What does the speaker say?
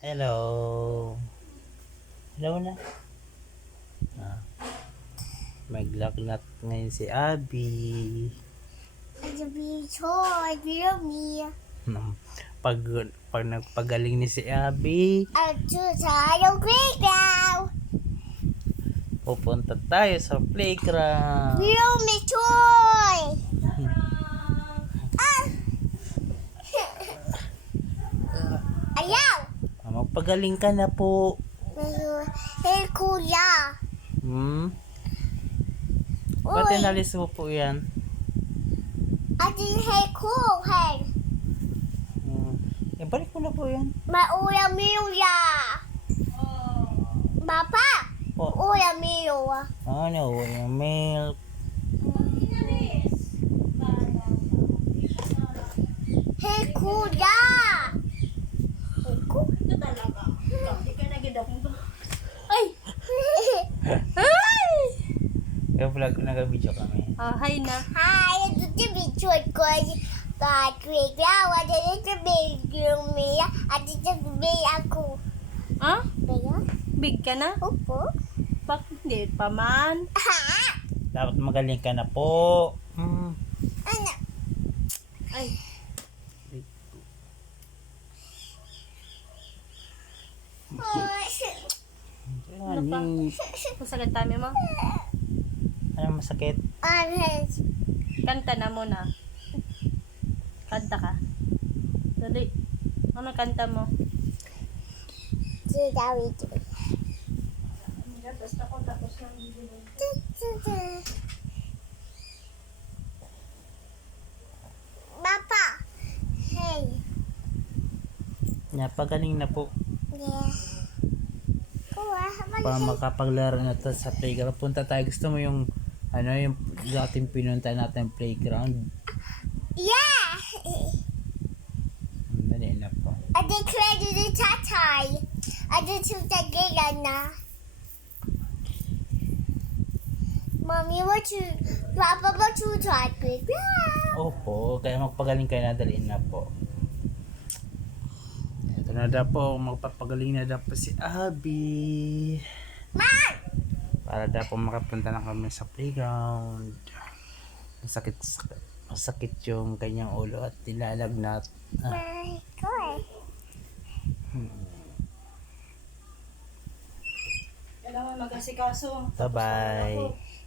Hello. Hello na. Ah, maglagnat ngayon si Abby. Pag, pag nagpagaling ni si Abby, pupunta tayo sa playground. Magpagaling ka na po. Hey, kuya. Ba't inalis mo po yan? Hey, cool. Hey. Balik mo na po yan. Maulam ya. Papa. Po. Ulam ya. Ano, yung milk. Hey, kuya. Ito talaga. Hindi ka nagidap mo. Ay! Yung vlog, nag-video kami. Oh, hi na. Hi, ito si Bichot ko. Kuya, wala ito video niya. At ito video ako. Ha? Kaya? Big ka na? Opo. Bak, hindi pa man. Dapat magaling ka na po. Ano? Ay, Ano, masakit tami mo. ano masakit? Kanta na muna. Kanta ka. Dali. Ano kanta mo? Si David. Basta ko tapos lang. Papa. Hey. Napagaling na po. Yeah. Kuya, Para makapaglaro na to sa playground. Punta tayo. Gusto mo yung ano yung dating pinunta natin playground? Yeah. Dali na po. Adi kredo ni tatay. Adi tutagila na. Mommy, what you... Papa, what you talking? Opo, kaya magpagaling kayo na, dali na po. Ito na daw po, magpapagaling na daw po si Abby. Mom! Para daw po makapunta na kami sa playground. Masakit yung kanyang ulo at nilalagnat. My God. Kailangan mag-asikaso. Bye-bye.